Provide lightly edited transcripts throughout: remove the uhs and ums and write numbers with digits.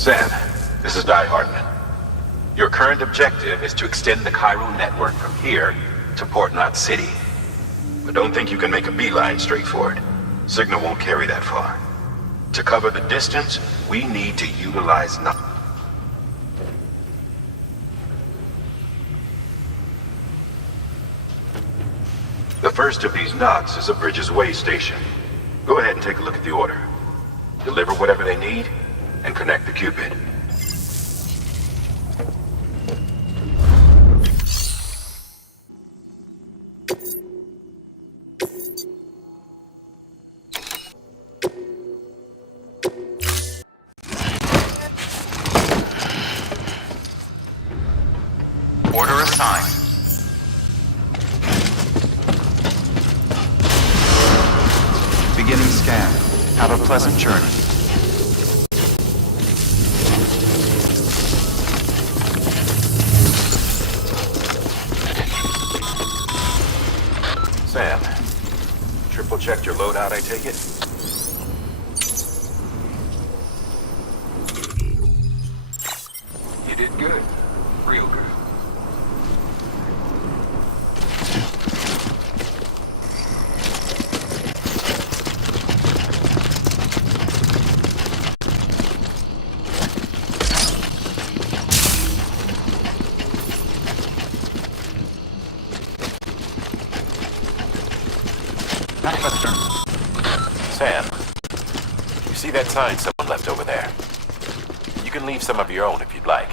Sam, this is Di Hartman. Your current objective is to extend the Cairo network from here to Port Knot City. But don't think you can make a beeline straight for it. Signal won't carry that far. To cover the distance, we need to utilize nothing. The first of these knots is a Bridges Way station. Go ahead and take a look at the order. Deliver whatever they need, and connect the Cupid. Order assigned. Beginning scan. Have a pleasant journey. Sam, triple checked your loadout, I take it? You did good. Real good. Sam, you see that sign someone left over there? You can leave some of your own if you'd like.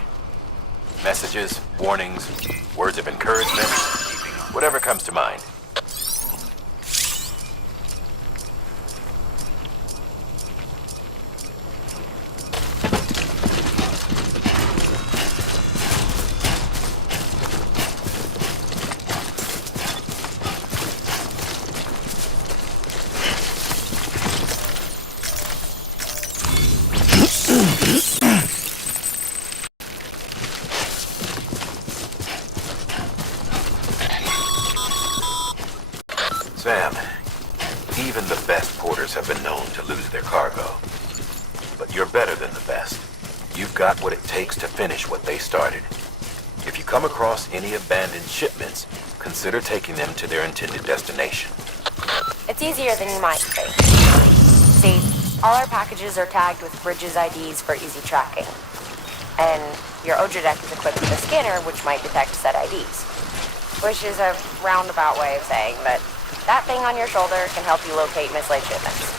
Messages, warnings, words of encouragement, whatever comes to mind. Sam, even the best porters have been known to lose their cargo. But you're better than the best. You've got what it takes to finish what they started. If you come across any abandoned shipments, consider taking them to their intended destination. It's easier than you might think. See, all our packages are tagged with Bridges IDs for easy tracking. And your Odra deck is equipped with a scanner which might detect said IDs. Which is a roundabout way of saying that that thing on your shoulder can help you locate mislaid shipments.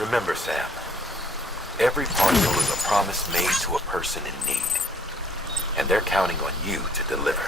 Remember, Sam, every parcel is a promise made to a person in need. And they're counting on you to deliver.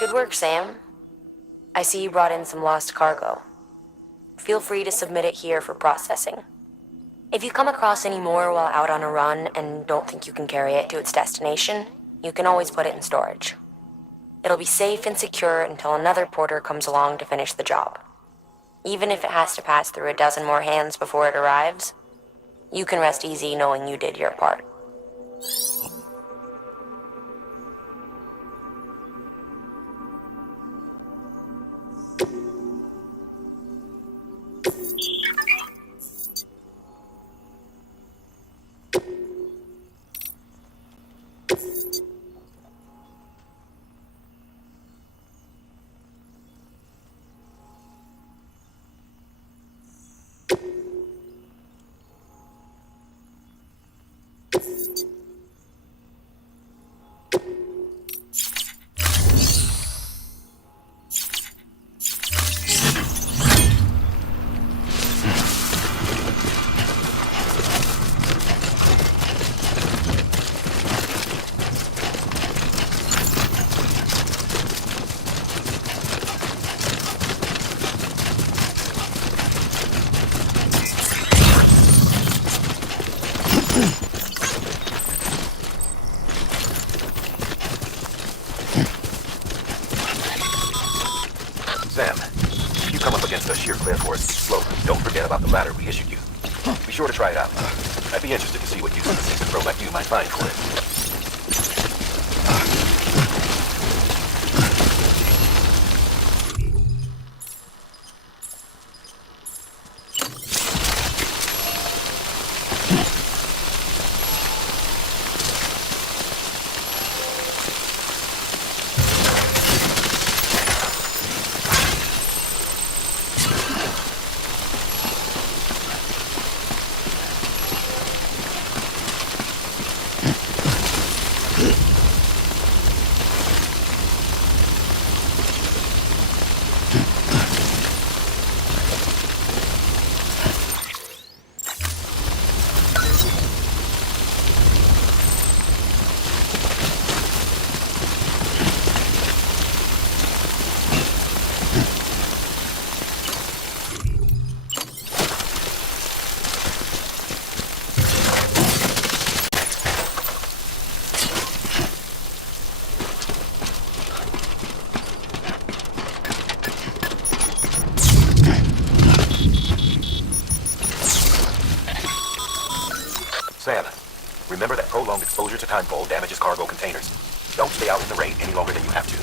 Good work, Sam. I see you brought in some lost cargo. Feel free to submit it here for processing. If you come across any more while out on a run and don't think you can carry it to its destination, you can always put it in storage. It'll be safe and secure until another porter comes along to finish the job. Even if it has to pass through a dozen more hands before it arrives, You can rest easy knowing you did your part. Sam, if you come up against a sheer cliff or a slope, don't forget about the ladder we issued you. Be sure to try it out. I'd be interested to see what use a seasoned pro like you might find for it. Sam, remember that prolonged exposure to timefall damages cargo containers. Don't stay out in the rain any longer than you have to.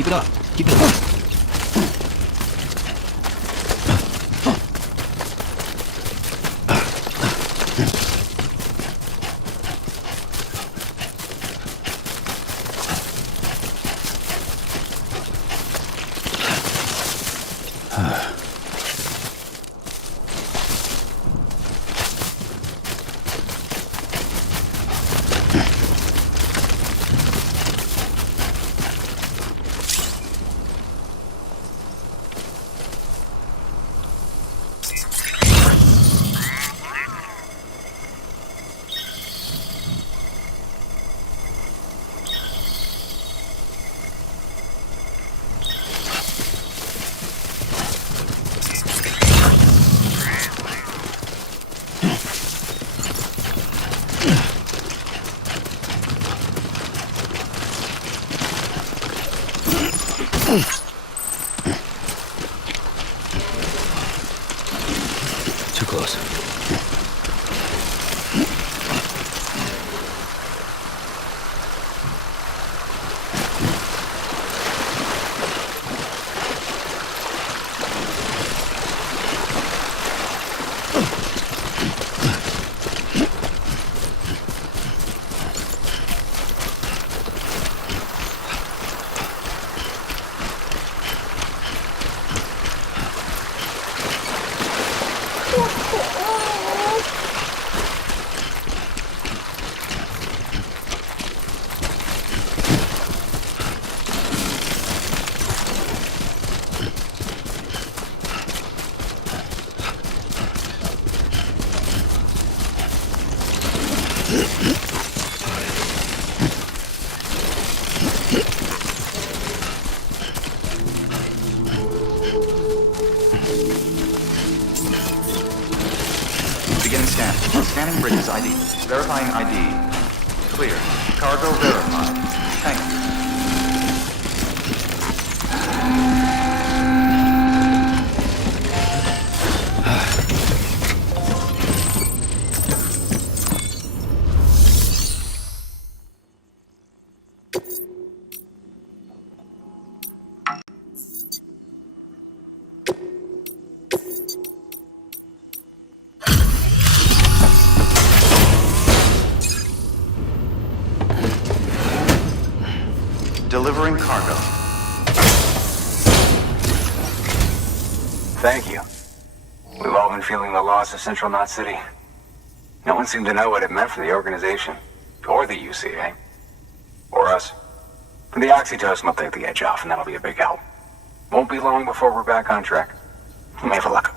Keep it up. Keep it up. Too close. Beginning scan. Scanning bridges ID. Verifying ID. Clear. Cargo verified. Thank you. Delivering cargo. Thank you. We've all been feeling the loss of Central Knot City. No one seemed to know what it meant for the organization. Or the UCA. Or us. The oxytocin will take the edge off, and that'll be a big help. Won't be long before we're back on track. You may have a look.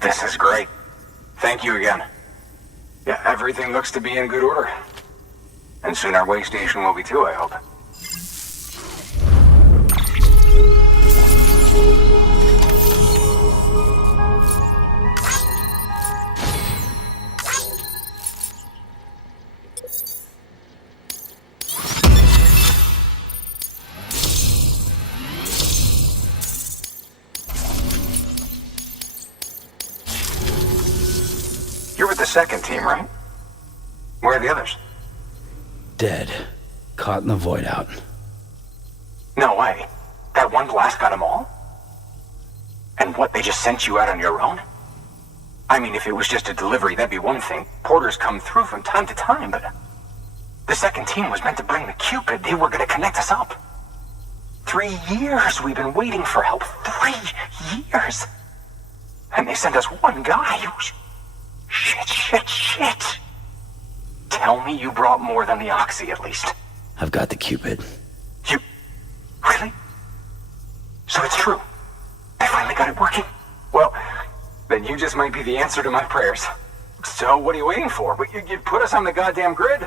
This is great. Thank you again. Yeah, everything looks to be in good order. And soon our way station will be too, I hope. You're with the second team, right? Where are the others? Dead. Caught in the void out. No way. That one blast got them all? And what, they just sent you out on your own? I mean, if it was just a delivery, that'd be one thing. Porters come through from time to time, but... The second team was meant to bring the Cupid. They were gonna connect us up. 3 years we've been waiting for help. 3 years! And they sent us one guy who's... Shit. Tell me you brought more than the Oxy, at least. I've got the Cupid. You... Really? So it's true. I finally got it working. Well, then you just might be the answer to my prayers. So what are you waiting for? You put us on the goddamn grid.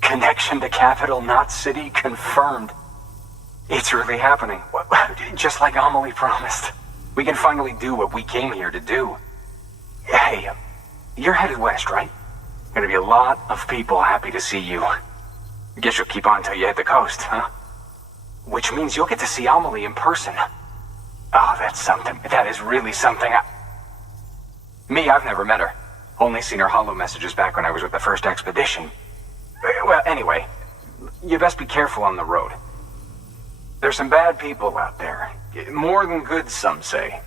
Connection to Capital Knot City confirmed. It's really happening. Just like Amelie promised. We can finally do what we came here to do. Hey, you're headed west, right? Gonna be a lot of people happy to see you. Guess you'll keep on till you hit the coast, huh? Which means you'll get to see Amelie in person. Oh, that's something. That is really something. Me, I've never met her. Only seen her holo messages back when I was with the first expedition. Well, anyway, you best be careful on the road. There's some bad people out there. More than good, some say.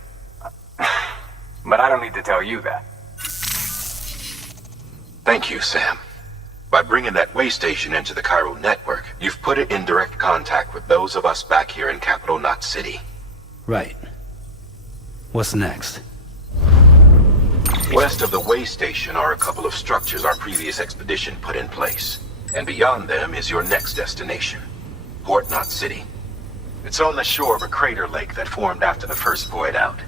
But I don't need to tell you that. Thank you, Sam. By bringing that way station into the Cairo network, you've put it in direct contact with those of us back here in Capital Knot City. Right. What's next? West of the way station are a couple of structures our previous expedition put in place. And beyond them is your next destination, Port Knot City. It's on the shore of a crater lake that formed after the first void out.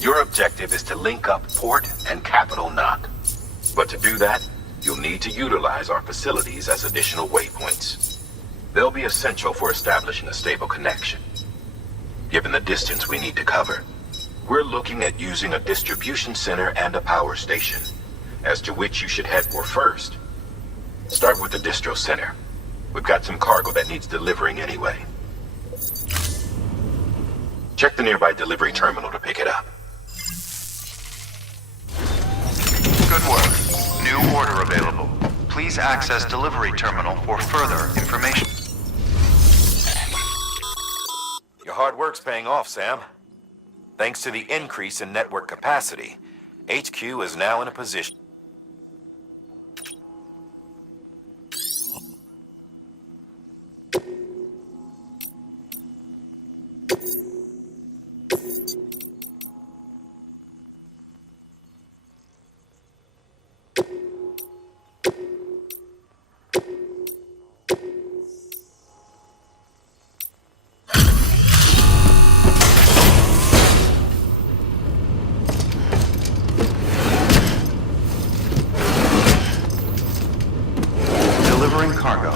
Your objective is to link up Port and Capital Knot. But to do that, you'll need to utilize our facilities as additional waypoints. They'll be essential for establishing a stable connection. Given the distance we need to cover, we're looking at using a distribution center and a power station, as to which you should head for first. Start with the distro center. We've got some cargo that needs delivering anyway. Check the nearby delivery terminal to pick it up. Good work. New order available. Please access delivery terminal for further information. Your hard work's paying off, Sam. Thanks to the increase in network capacity, HQ is now in a position. Delivering cargo.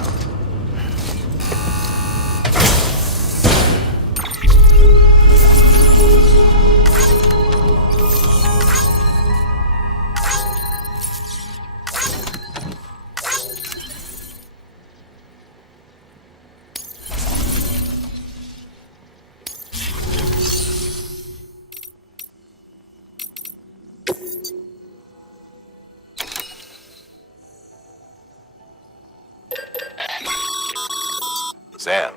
Sam,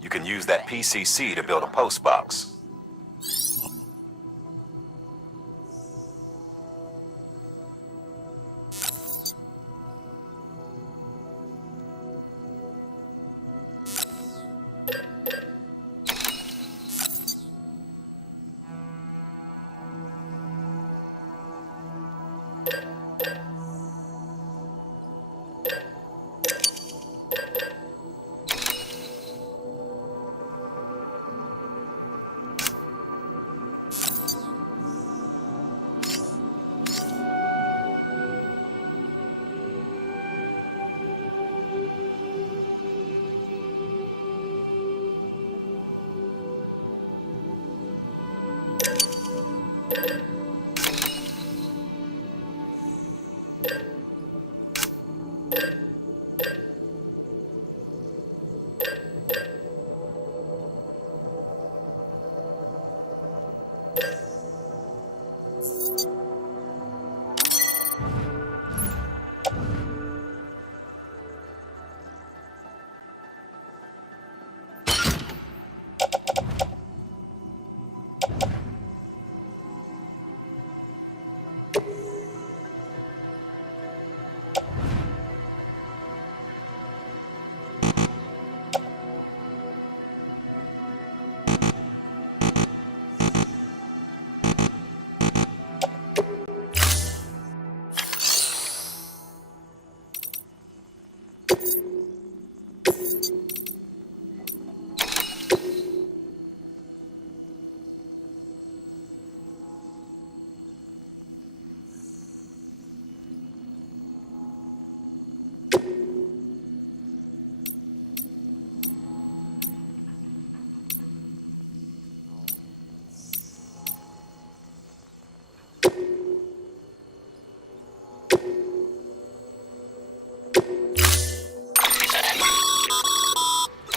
you can use that PCC to build a post box.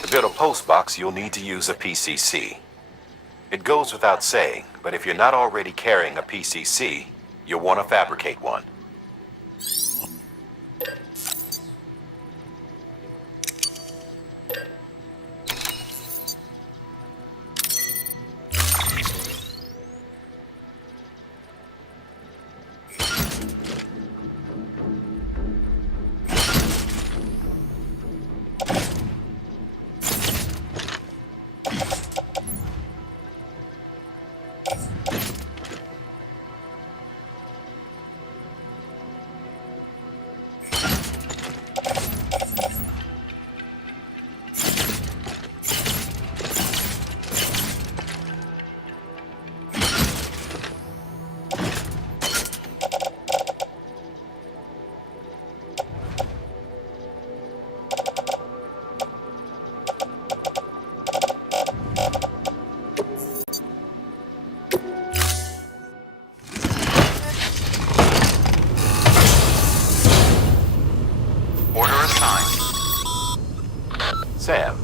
To build a post box, you'll need to use a PCC. It goes without saying, but if you're not already carrying a PCC, You'll want to fabricate one. Sam,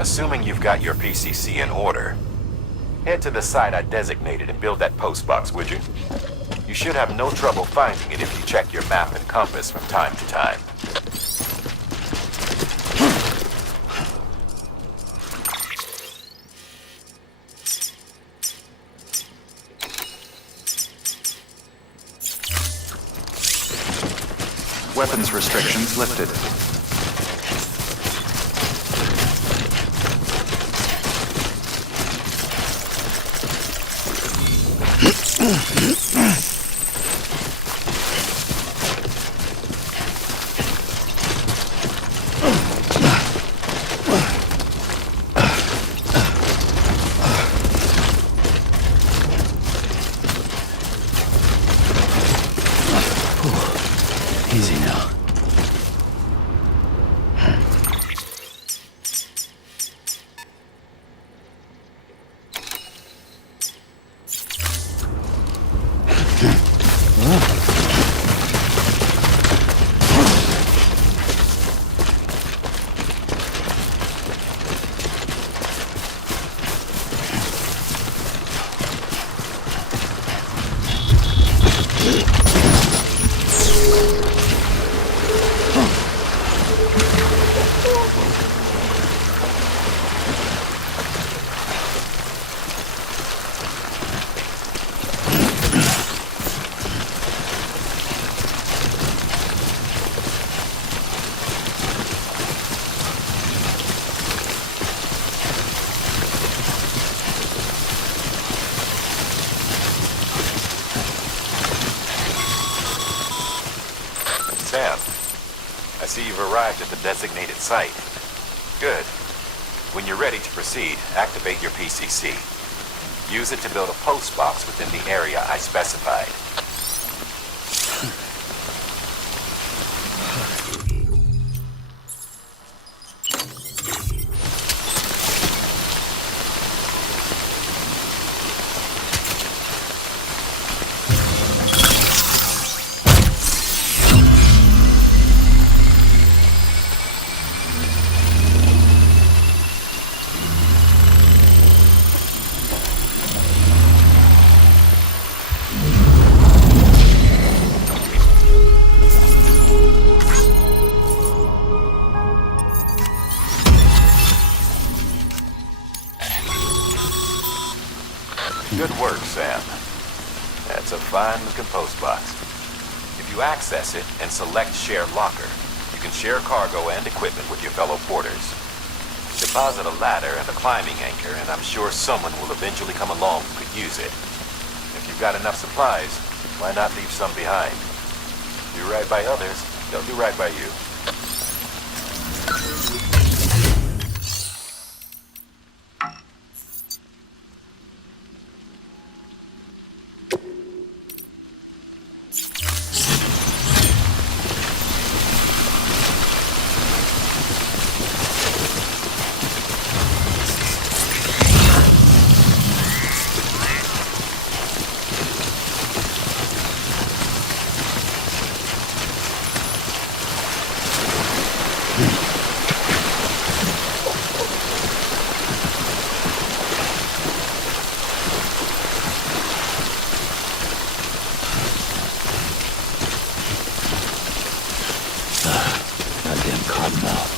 assuming you've got your PCC in order, head to the site I designated and build that post box, would you? You should have no trouble finding it if you check your map and compass from time to time. Weapons restrictions lifted. Easy now. Sam, I see you've arrived at the designated site. Good. When you're ready to proceed, activate your PCC. Use it to build a post box within the area I specified. Good work, Sam. That's a fine-looking post box. If you access it and select Share Locker, you can share cargo and equipment with your fellow porters. Deposit a ladder and a climbing anchor, and I'm sure someone will eventually come along who could use it. If you've got enough supplies, why not leave some behind? Do right by others, they'll do right by you. Goddamn cottonmouth.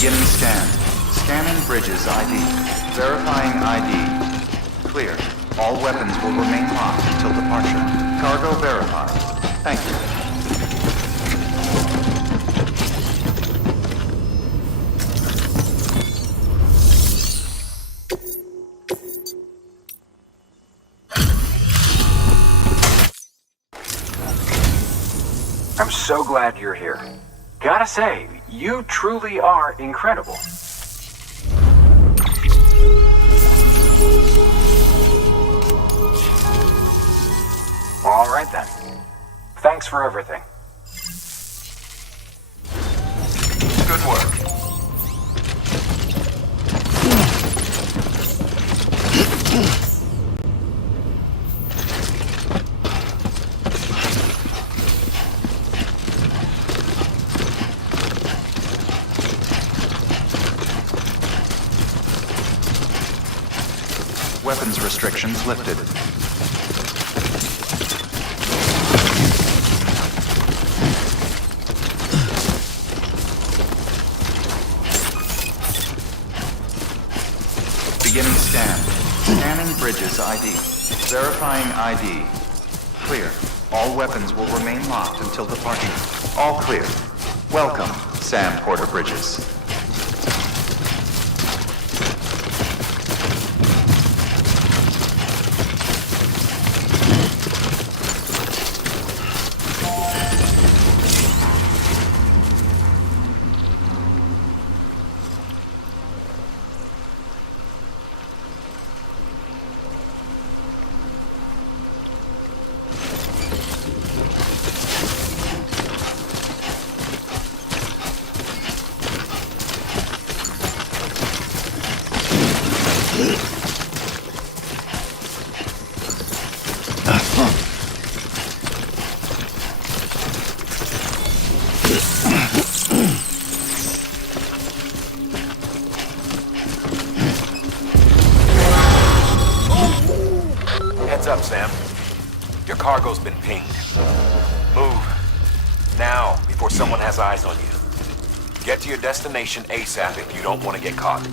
Beginning scan. Scanning bridges ID. Verifying ID. Clear. All weapons will remain locked until departure. Cargo verified. Thank you. I'm so glad you're here. Gotta say, you truly are incredible. All right then. Thanks for everything. Good work. Weapons restrictions lifted. Beginning scan. Scanning bridges ID. Verifying ID. Clear. All weapons will remain locked until departure. All clear. Welcome, Sam Porter Bridges. Heads up, Sam. Your cargo's been pinged. Move. Now, before someone has eyes on you. Get to your destination ASAP if you don't want to get caught.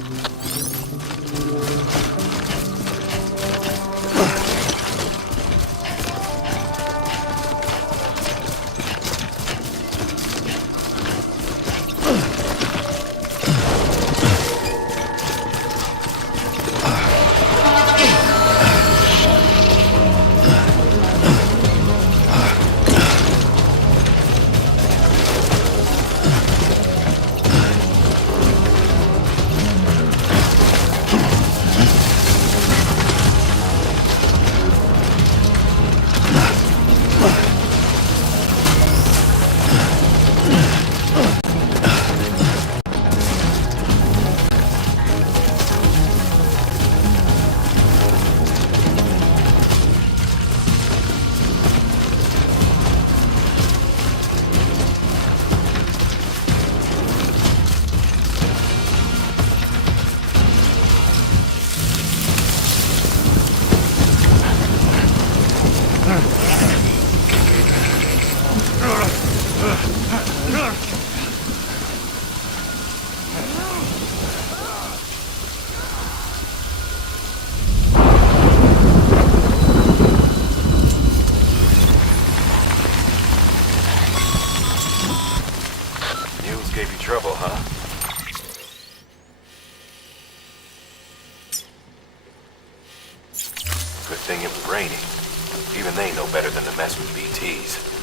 huh? Good thing it was raining. Even they know better than to mess with BTs.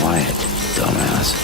Quiet, dumbass.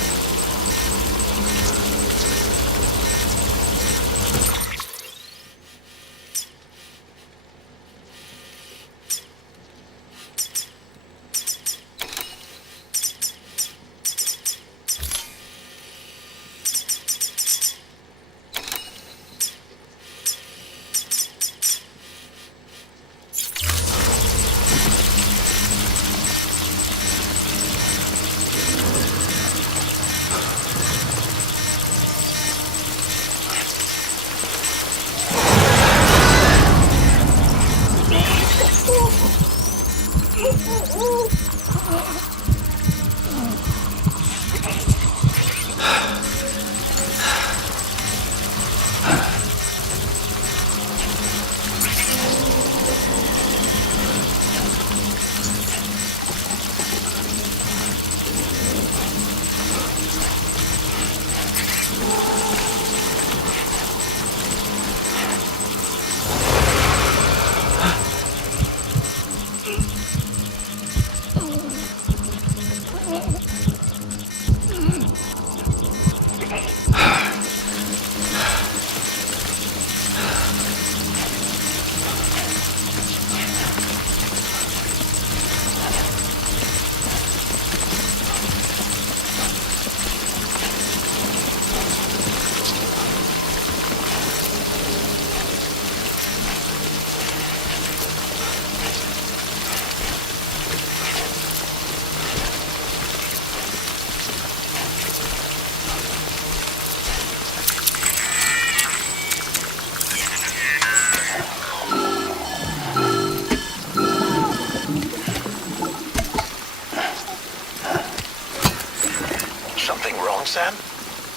Something wrong, Sam?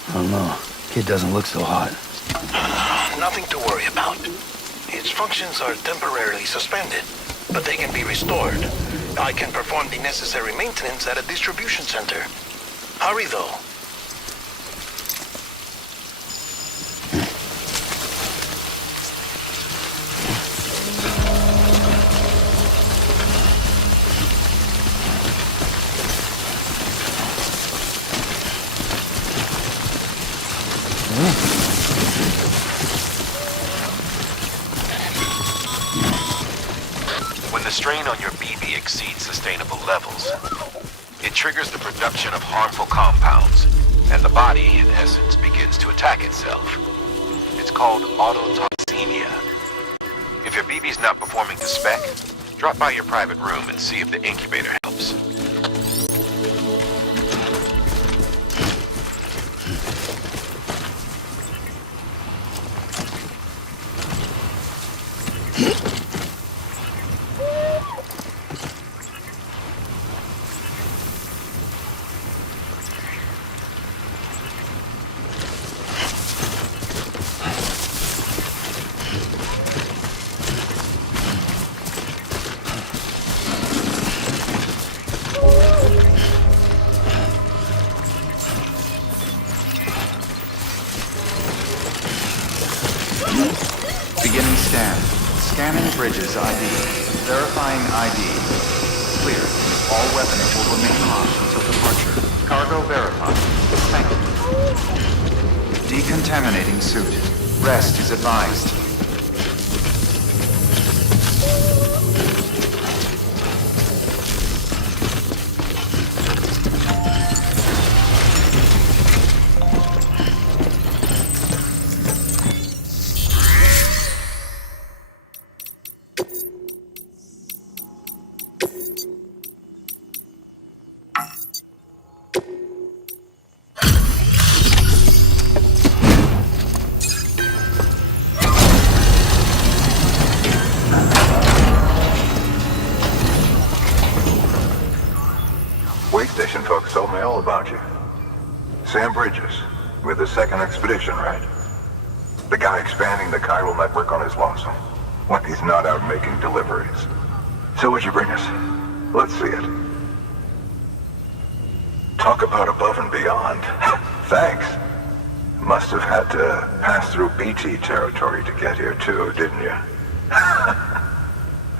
I don't know. Kid doesn't look so hot. Nothing to worry about. Its functions are temporarily suspended, but they can be restored. I can perform the necessary maintenance at a distribution center. Hurry, though. When the strain on your BB exceeds sustainable levels, it triggers the production of harmful compounds, and the body, in essence, begins to attack itself. It's called autotoxemia. If your BB's not performing to spec, drop by your private room and see if the incubator helps. Beginning scan. Scanning bridges ID. Verifying ID. Clear. All weapons will remain locked until departure. Cargo verified. Thank you. Decontaminating suit. Rest is advised. Wait station folks told me all about you. Sam Bridges, with the second expedition, right? The guy expanding the chiral network on his lonesome. when he's not out making deliveries. So what'd you bring us? Let's see it. Talk about above and beyond. Thanks. Must have had to pass through BT territory to get here too, didn't you?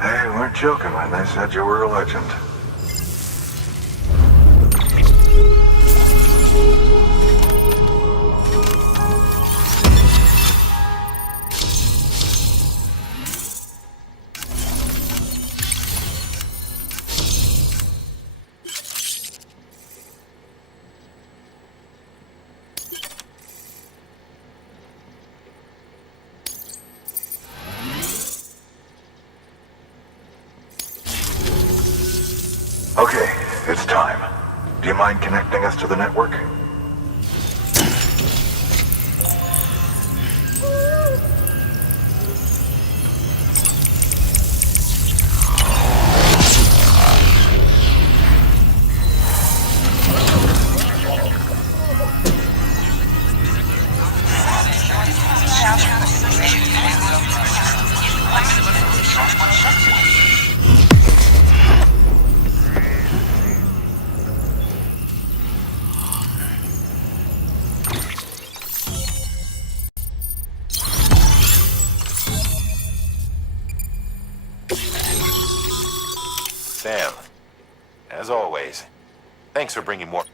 They weren't joking when they said you were a legend. Okay, it's time. Do you mind connecting us to the network? Sam, as always, thanks for bringing more.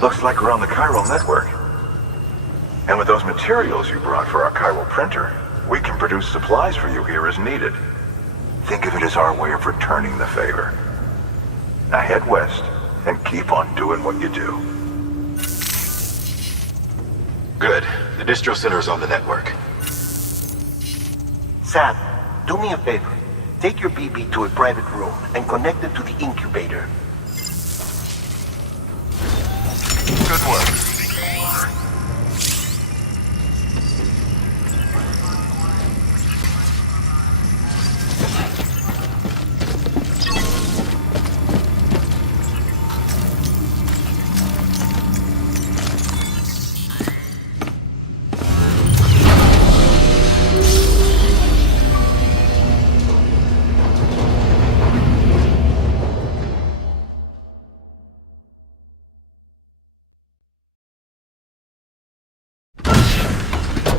Looks like we're on the chiral network. And with those materials you brought for our chiral printer, we can produce supplies for you here as needed. Think of it as our way of returning the favor. Now head west and keep on doing what you do. Good. The distro center is on the network. Sam, do me a favor. Take your BB to a private room and connect it to the incubator. Good work.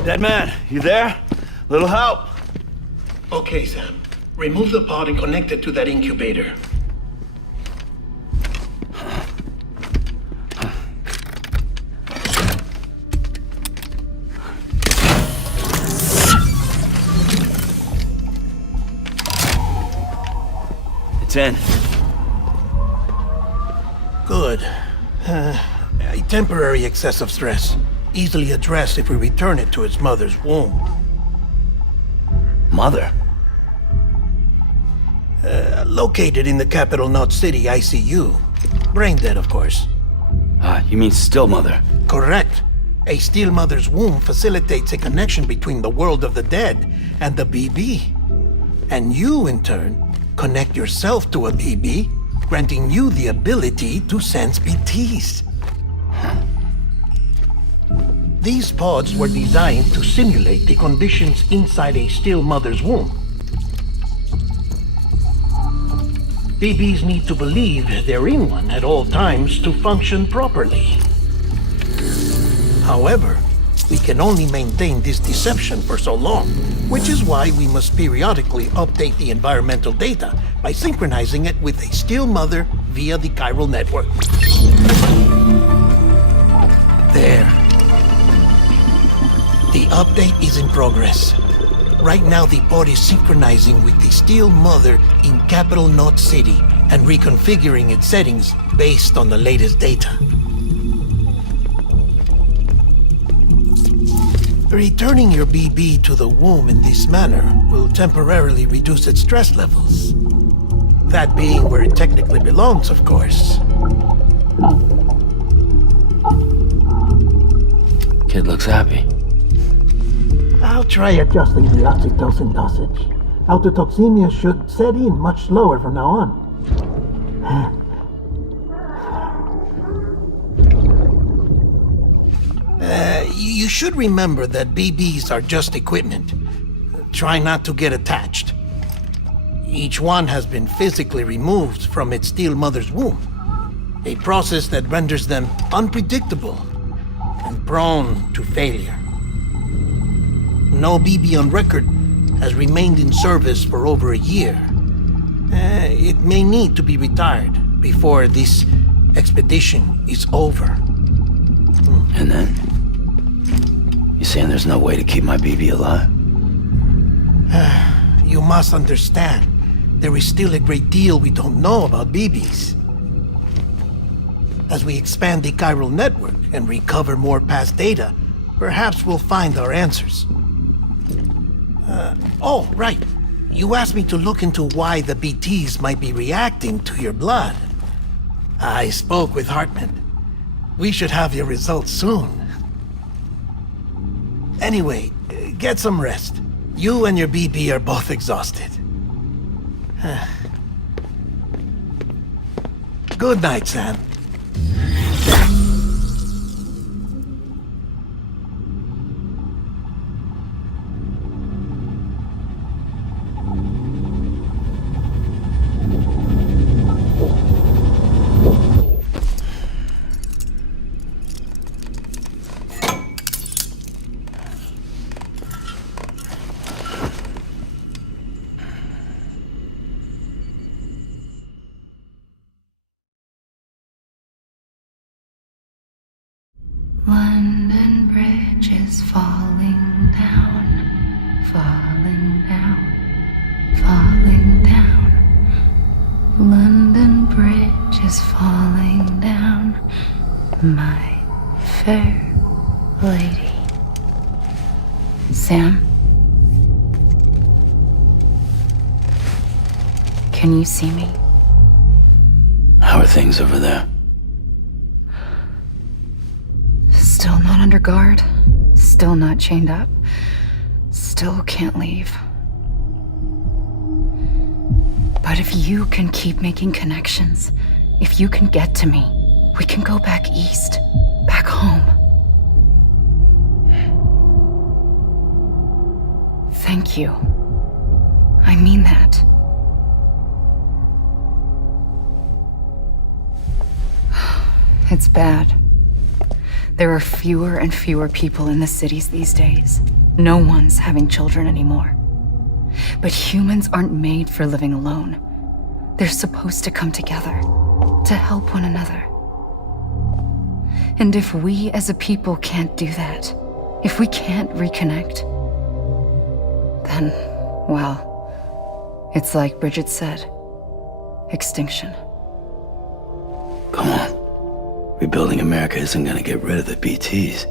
Dead man, you there? Little help? Okay, Sam. Remove the pod and connect it to that incubator. It's in. Good. A temporary excessive stress. Easily addressed if we return it to its mother's womb. Mother? Located in the capital Knot City ICU. Brain dead, of course. You mean still mother? Correct. A steel mother's womb facilitates a connection between the world of the dead and the BB. And you, in turn, connect yourself to a BB, granting you the ability to sense BTs. These pods were designed to simulate the conditions inside a still mother's womb. BBs need to believe they're in one at all times to function properly. However, we can only maintain this deception for so long, which is why we must periodically update the environmental data by synchronizing it with a still mother via the chiral network. There. The update is in progress. Right now, the pod is synchronizing with the Steel Mother in Capital Knot City and reconfiguring its settings based on the latest data. Returning your BB to the womb in this manner will temporarily reduce its stress levels. That being where it technically belongs, of course. Kid looks happy. I'll try adjusting the oxytocin dosage. Autotoxemia should set in much slower from now on. You should remember that BBs are just equipment. Try not to get attached. Each one has been physically removed from its steel mother's womb. A process that renders them unpredictable and prone to failure. No BB on record has remained in service for over a year. It may need to be retired before this expedition is over. And then? You saying there's no way to keep my BB alive? You must understand, there is still a great deal we don't know about BBs. As we expand the chiral network and recover more past data, perhaps we'll find our answers. Oh, right. You asked me to look into why the BTs might be reacting to your blood. I spoke with Hartman. We should have your results soon. Anyway, get some rest. You and your BB are both exhausted. Good night, Sam. London Bridge is falling down, falling down, falling down. London Bridge is falling down, my fair lady. Sam? Can you see me? How are things over there? Still not under guard, still not chained up, still can't leave. But if you can keep making connections, if you can get to me, we can go back east, back home. Thank you. I mean that. It's bad. There are fewer and fewer people in the cities these days. No one's having children anymore. But humans aren't made for living alone. They're supposed to come together, to help one another. And if we as a people can't do that, if we can't reconnect, then, well, it's like Bridget said, extinction. Come on. Rebuilding America isn't gonna get rid of the BTs.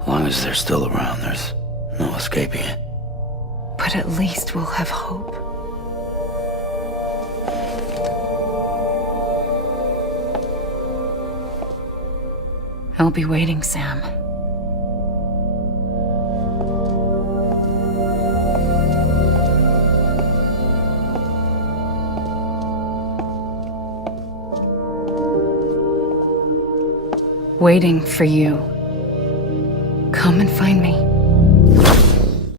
As long as they're still around, there's no escaping it. But at least we'll have hope. I'll be waiting, Sam. Waiting for you. Come and find me.